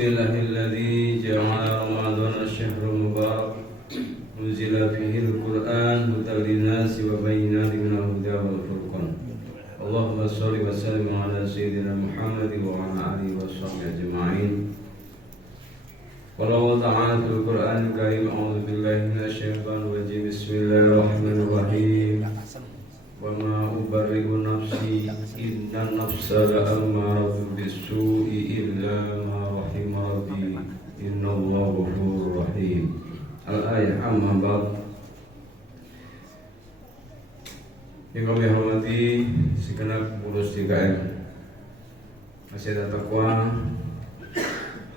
Alhamdulillahilladzi ja'ala Ramadhana syahrul mubarak unzila fihil Qur'an hudan linnasi wa bayyinatin minal huda wal furqan. Allahumma shalli wa sallim ala sayyidina Muhammad wa ala alihi wa sahbihi ajma'in. Qala Allah ta'ala fil Qur'anil Karim, a'udzu billahi minasy syaithanir rajim. Bismillahirrahmanirrahim. Wa ma ubarri'u nafsi innan nafsa la'ammaratun bis-su'i illa ma rahima rabbi innallaha ghafurur rahim. Al-ayah amma ba'd. Yang kami hormati segenap pengurus DKM, Masjid At-Taqwa,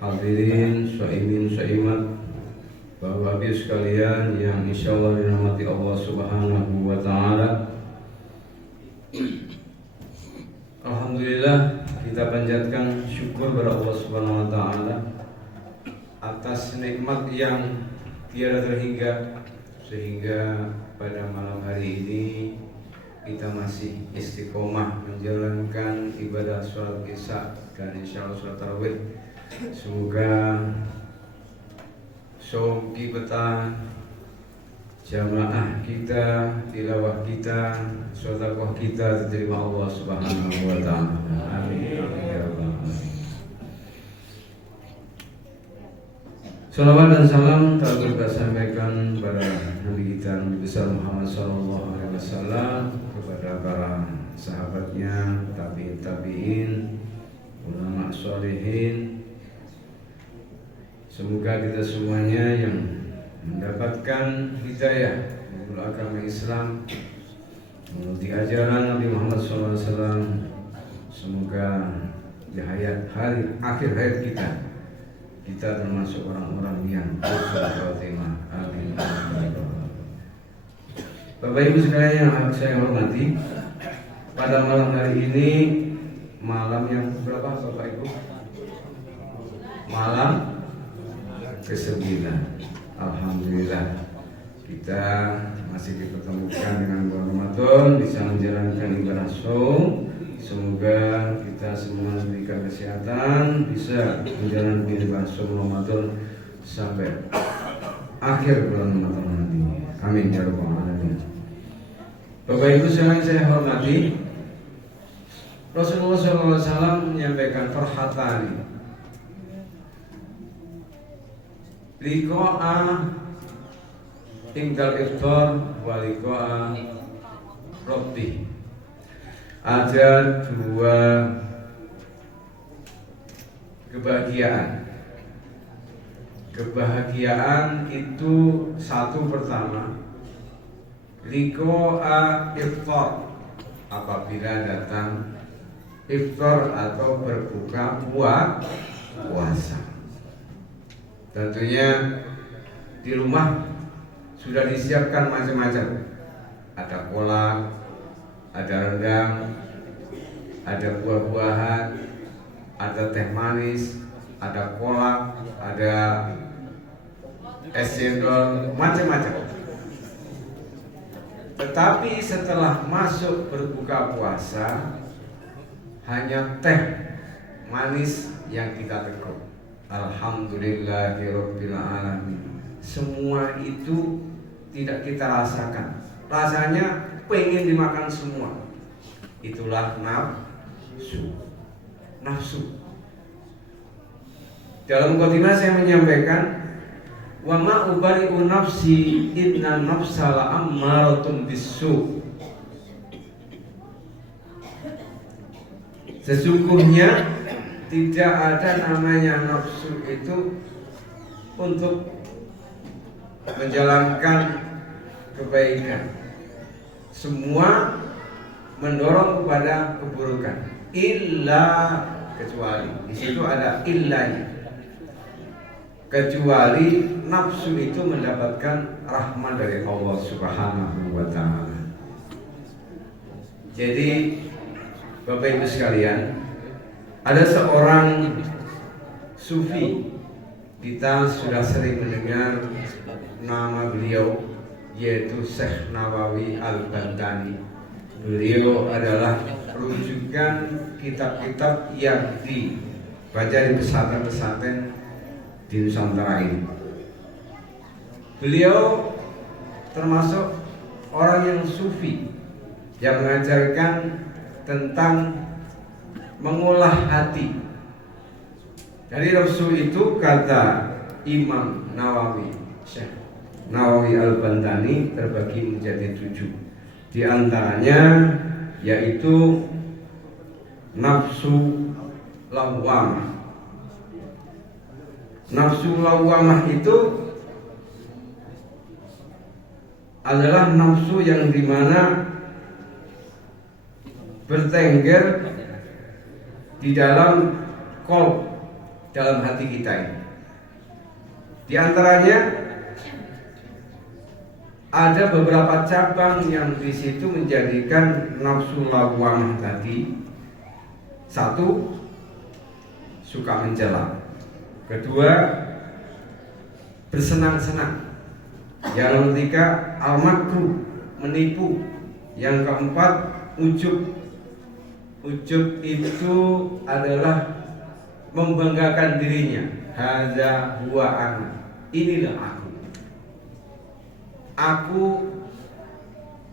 hadirin, syaimin, syaimat, Bapak Ibu sekalian yang insyaallah dirahmati Allah Subhanahu wa taala. Alhamdulillah, kita panjatkan syukur kepada Allah Subhanahu wa taala atas nikmat yang tiada terhingga, sehingga pada malam hari ini kita masih istiqomah menjalankan ibadah sholat isya dan insyaallah sholat tarawih. Semoga saum kita, jamaah kita, tilawah kita, sedekah kita diterima Allah Subhanahu wa taala. Amin. Ya rabbal alamin. Salawat dan salam telah kita sampaikan kepada Nabi kita Nabi besar Muhammad sallallahu alaihi wasallam, kepada para sahabatnya, tabi'in, ulama sholihin. Semoga kita semuanya yang mendapatkan hidayah menurut agama Islam, menurut ajaran Nabi Muhammad SAW, semoga di akhir hayat kita termasuk orang-orang yang husnul khotimah. Amin. Bapak Ibu sekalian yang saya hormati, pada malam hari ini, malam yang berapa Bapak Ibu? Malam ke-9. Alhamdulillah, kita masih dipertemukan dengan bulan Ramadan, bisa menjalankan ibadah saum. Semoga kita semua diberikan kesehatan, bisa menjalankan ibadah saum Ramadan sampai akhir bulan Ramadan nanti. Amin ya rabbal alamin. Bapak Ibu sekalian saya hormati, Rasulullah SAW menyampaikan perhatani liqa'a tinggal iftar wa liqa'a rabbi. Ada dua kebahagiaan. Kebahagiaan itu satu, pertama liqa'a iftar, apabila datang iftar atau berbuka puasa. Tentunya di rumah sudah disiapkan macam-macam. Ada kolak, ada rendang, ada buah-buahan, ada teh manis, ada kolak, ada es cendol, macam-macam. Tetapi setelah masuk berbuka puasa, hanya teh manis yang kita teguk. Alhamdulillahirabbil alamin. Semua itu tidak kita rasakan. Rasanya pengen dimakan semua. Itulah nafsu. Dalam khotimah saya menyampaikan, wa ma ubari'u nafsi inna nafsa la'ammaratun bis-su'. Sesungguhnya tidak ada namanya nafsu itu untuk menjalankan kebaikan. Semua mendorong kepada keburukan. Illa, kecuali. Di situ ada illanya. Kecuali nafsu itu mendapatkan rahmat dari Allah Subhanahu wa taala. Jadi Bapak Ibu sekalian, ada seorang sufi, kita sudah sering mendengar nama beliau, yaitu Syekh Nawawi Al-Bantani. Beliau adalah rujukan kitab-kitab yang dibaca di pesantren-pesantren di Nusantara ini. Beliau termasuk orang yang sufi yang mengajarkan tentang mengolah hati. Dari Rasul itu kata Imam Nawawi, Syekh Nawawi Al-Bantani terbagi menjadi 7. Di antaranya yaitu nafsu lawamah. Nafsu lawamah itu adalah nafsu yang dimana bertengger di dalam qalb, dalam hati kita ini. Di antaranya ada beberapa cabang yang di situ menjadikan nafsu lawamah tadi. 1, suka mencela. 2, bersenang-senang. Yang ketiga, al-makru, menipu. Yang keempat, ujub. Ujub itu adalah membanggakan dirinya. Hadza huwa ana. Inilah aku. Aku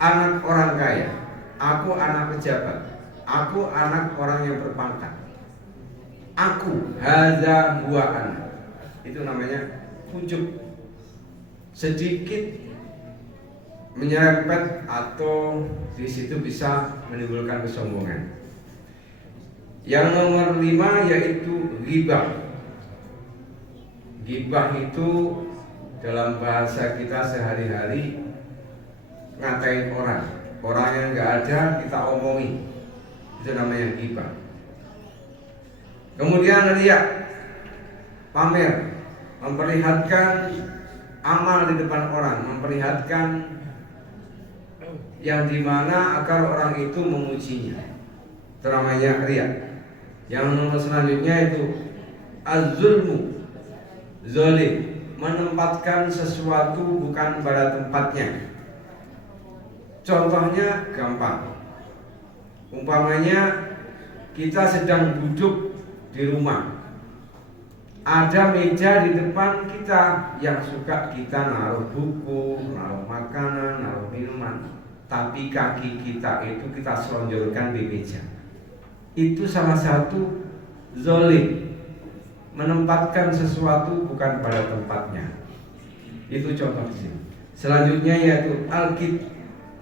anak orang kaya. Aku anak pejabat. Aku anak orang yang berpangkat. Aku hadza huwa ana. Itu namanya ujub. Sedikit menyerempet atau di situ bisa menimbulkan kesombongan. Yang nomor 5 yaitu ghibah. Ghibah itu dalam bahasa kita sehari-hari ngatain orang. Orang yang nggak ada kita omongin. Itu namanya ghibah. Kemudian riya, pamer, memperlihatkan amal di depan orang, memperlihatkan yang dimana agar orang itu memujinya. Itu namanya riya. Yang nomor selanjutnya itu az-zulmu, zalim, menempatkan sesuatu bukan pada tempatnya. Contohnya gampang. Umpamanya kita sedang duduk di rumah, ada meja di depan kita yang suka kita naruh buku, naruh makanan, naruh minuman, tapi kaki kita itu kita selonjorkan di meja. Itu salah satu zalim, menempatkan sesuatu bukan pada tempatnya. Itu contoh di sini. Selanjutnya yaitu al-kid,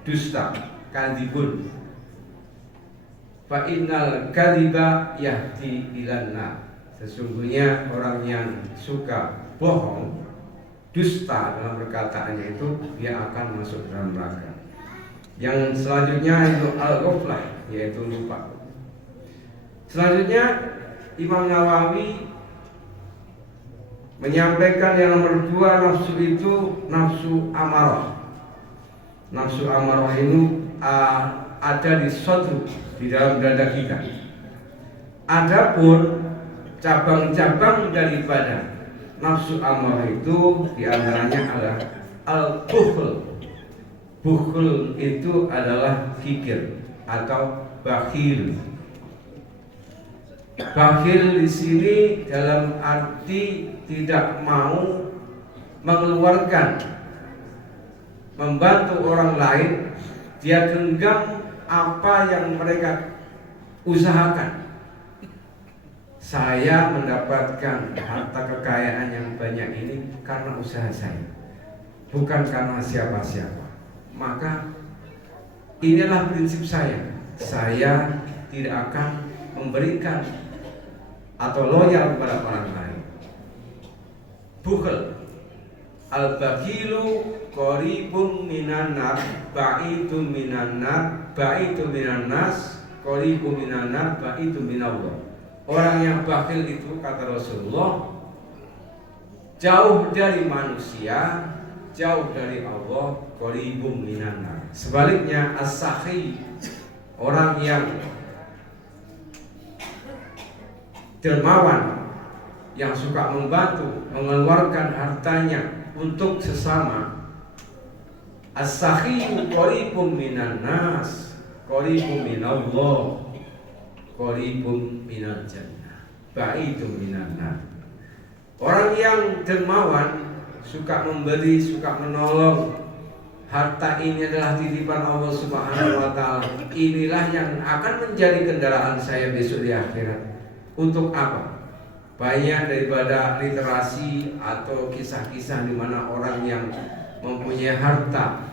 dusta, kadhibun. Fa innal kadhiba yahdi ilan nar. Sesungguhnya orang yang suka bohong, dusta dalam perkataannya itu, dia akan masuk dalam neraka. Yang selanjutnya itu al-ghaflah, yaitu lupa. Selanjutnya Imam Nawawi menyampaikan yang nomor 2, nafsu itu nafsu amarah. Nafsu amarah itu ada di sadru, di dalam dada kita. Adapun cabang-cabang daripada nafsu amarah itu diantaranya adalah al-bukhl. Bukhl itu adalah kikir atau bakhil. Bakhil di sini dalam arti tidak mau mengeluarkan, membantu orang lain. Dia genggam apa yang mereka usahakan. Saya mendapatkan harta kekayaan yang banyak ini karena usaha saya, bukan karena siapa-siapa. Maka inilah prinsip saya. Saya tidak akan memberikan atau loyal kepada orang lain. Bukhl, al-bakhilu qaribun minan nar, ba'idun minan nar, ba'idun minan nas, qaribun minan nar, ba'idun minallah. Orang yang bakhil itu kata Rasulullah jauh dari manusia, jauh dari Allah, qaribun minan nar. Sebaliknya as-sakhi, orang yang dermawan, yang suka membantu, mengeluarkan hartanya untuk sesama. As-sakhiyu qaribun minan nas, qaribun minallah, qaribun minal jannah, ba'idun minan nar. Orang yang dermawan, suka memberi, suka menolong, harta ini adalah titipan Allah Subhanahu wa Ta'ala. Inilah yang akan menjadi kendaraan saya besok di akhirat. Untuk apa? Banyak daripada literasi atau kisah-kisah di mana orang yang mempunyai harta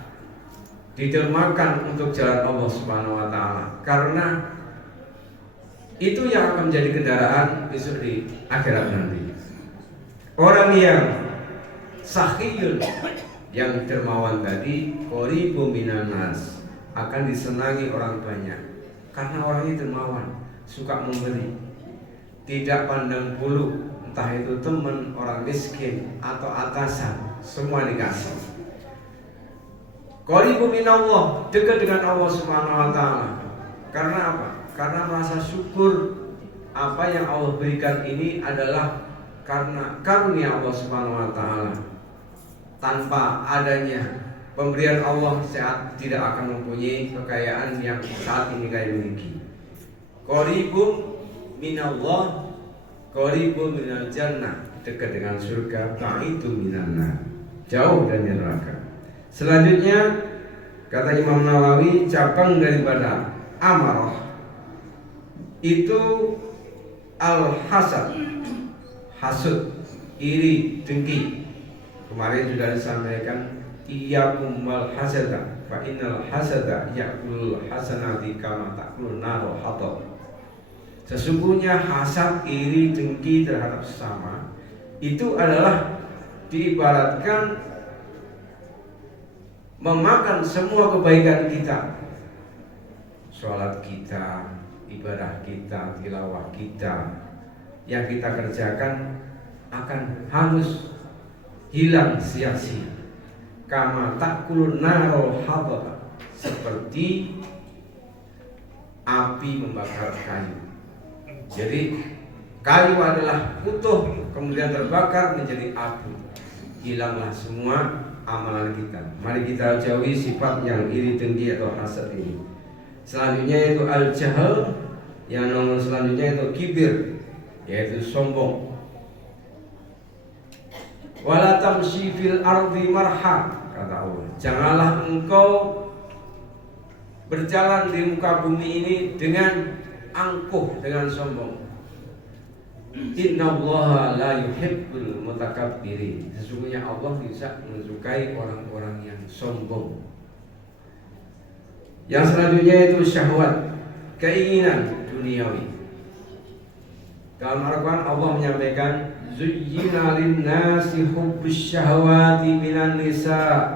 didermakan untuk jalan Allah Subhanahu wa Ta'ala, karena itu yang akan menjadi kendaraan besok di akhirat nanti. Orang yang sakhiyun, yang dermawan tadi, qoribu minan nas, akan disenangi orang banyak karena orangnya dermawan, suka memberi, tidak pandang bulu, entah itu teman, orang miskin atau atasan, semua dikasih. Qoribu minallah, dekat dengan Allah Subhanahu wa Ta'ala. Karena apa? Karena merasa syukur apa yang Allah berikan ini adalah karena karunia Allah Subhanahu wa Ta'ala. Tanpa adanya pemberian Allah, saya tidak akan mempunyai kekayaan yang saat ini saya miliki. Qaribun minallah, qaribun minal jannah, dekat dengan surga, ba'idu minan nar, jauh dari neraka. Selanjutnya kata Imam Nawawi, cabang daripada amarah itu al-hasad, hasud, iri, dengki. Kemarin sudah disampaikan, iyyakum wal hasada, fa innal hasada ya'kulul hasanati kama ta'kulun narul hatab. Sesungguhnya hasad, iri, dengki terhadap sesama itu adalah diibaratkan memakan semua kebaikan kita. Sholat kita, ibadah kita, tilawah kita yang kita kerjakan akan hangus, hilang sia-sia. Kama ta'kulun narul hatab, seperti api membakar kayu. Jadi kayu adalah utuh, kemudian terbakar menjadi api, hilanglah semua amalan kita. Mari kita jauhi sifat yang iri, dengki atau hasad ini. Selanjutnya itu al-jahl, yang nomor selanjutnya itu kibir, yaitu sombong. Wala tamshi fil ardi marha, kata Allah, janganlah engkau berjalan di muka bumi ini dengan angkuh, dengan sombong. Innallaha la yuhibbul mutakabbirin, sesungguhnya Allah tidak menyukai orang-orang yang sombong. Yang selanjutnya itu syahwat, keinginan duniawi. Dalam Al-Quran Allah menyampaikan, zuyyina lin-nasi hubbus syahawati minan nisa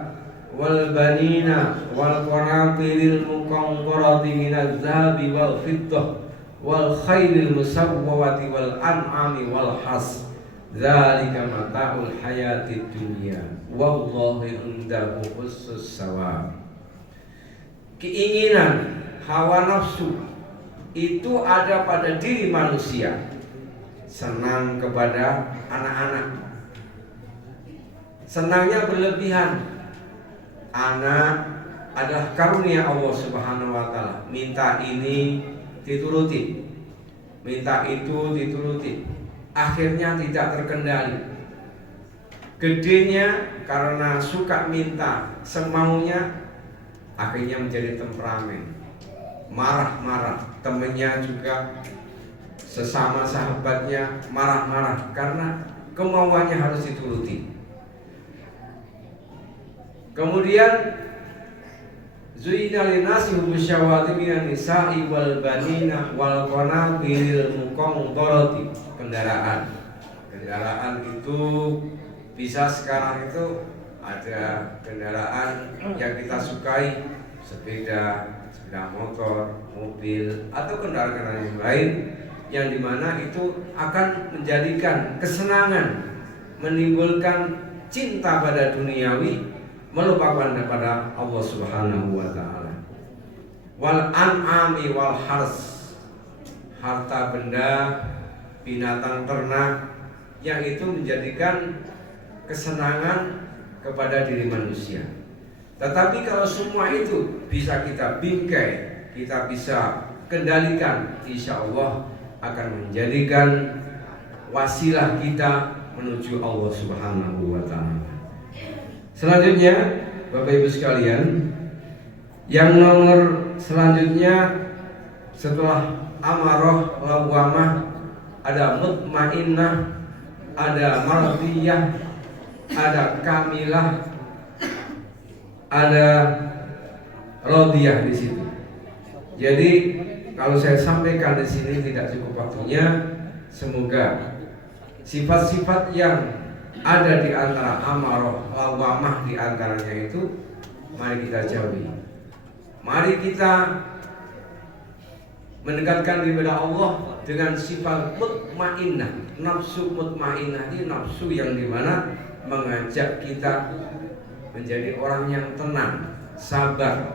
wal banina wal qanatiril muqantarati minadz zahabi wal fiddah wal khairil musawwamati wal an'ami wal has, dzalika mata'ul hayatid dunya wallahu indahu husnus shawab. Keinginan, hawa nafsu itu ada pada diri manusia. Senang kepada anak-anak, senangnya berlebihan. Anak adalah karunia Allah Subhanahu wa Ta'ala. Minta ini dituruti, minta itu dituruti, akhirnya tidak terkendali. Gedenya karena suka minta semaunya, akhirnya menjadi temperamen, marah-marah. Temannya juga, sesama sahabatnya marah-marah karena kemauannya harus dituruti. Kemudian zuina linasi hubbus syahawati minan nisa'i wal banina wal qanatiril muqantarati, kendaraan itu bisa sekarang itu ada kendaraan yang kita sukai, sepeda motor, mobil, atau kendaraan yang lain, yang dimana itu akan menjadikan kesenangan, menimbulkan cinta pada duniawi, melupakan kepada Allah Subhanahu wa Ta'ala. Wal an'ami wal hars, harta benda, binatang ternak, yang itu menjadikan kesenangan kepada diri manusia. Tetapi kalau semua itu bisa kita bingkai, kita bisa kendalikan, insya Allah akan menjadikan wasilah kita menuju Allah Subhanahu wa taala. Selanjutnya, Bapak Ibu sekalian, yang nomor selanjutnya setelah amarah lawamah ada mutmainnah, ada mardiyah, ada kamilah, ada radiyah di situ. Jadi kalau saya sampaikan di sini tidak cukup waktunya, semoga sifat-sifat yang ada di antara amarah lawamah di antaranya itu mari kita jauhi. Mari kita mendekatkan diri kepada Allah dengan sifat mutmainnah. Nafsu mutmainnah ini nafsu yang dimana mengajak kita menjadi orang yang tenang, sabar.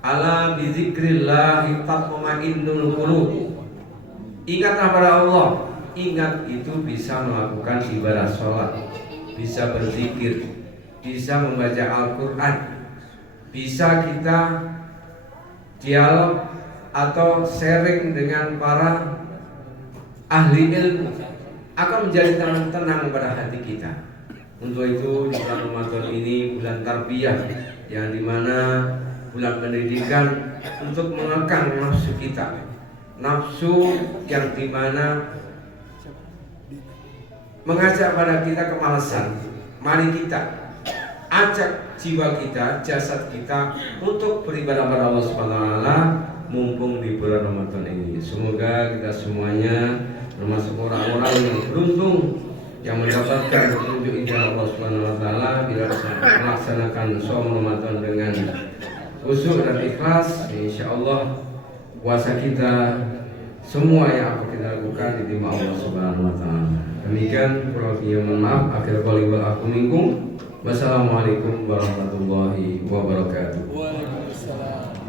Ala bizikrillah tatma'innul qulub. Ingatlah pada Allah. Ingat itu bisa melakukan ibadah sholat, bisa berzikir, bisa membaca Al-Quran, bisa kita dialog atau sharing dengan para ahli ilmu, akan menjadi tenang pada hati kita. Untuk itu di bulan Ramadan ini bulan tarbiyah, yang dimana bulan pendidikan untuk mengekang nafsu kita, nafsu yang dimana mengajak pada kita kemalasan. Mari kita ajak jiwa kita, jasad kita untuk beribadah pada Allah Subhanahu wa taala mumpung di bulan Ramadan ini. Semoga kita semuanya termasuk orang-orang yang beruntung yang mendapatkan petunjuk hidayah Allah Subhanahu wa taala bila melaksanakan shaum Ramadan dengan khusyuk dan ikhlas. Insyaallah puasa kita semua yang akan kita lakukan diterima Allah Subhanahu wa taala. Demikian kurang lebihnya mohon maaf. Akhir qouli wal aqul minkum. Wassalamualaikum warahmatullahi wabarakatuh. Waalaikumsalam.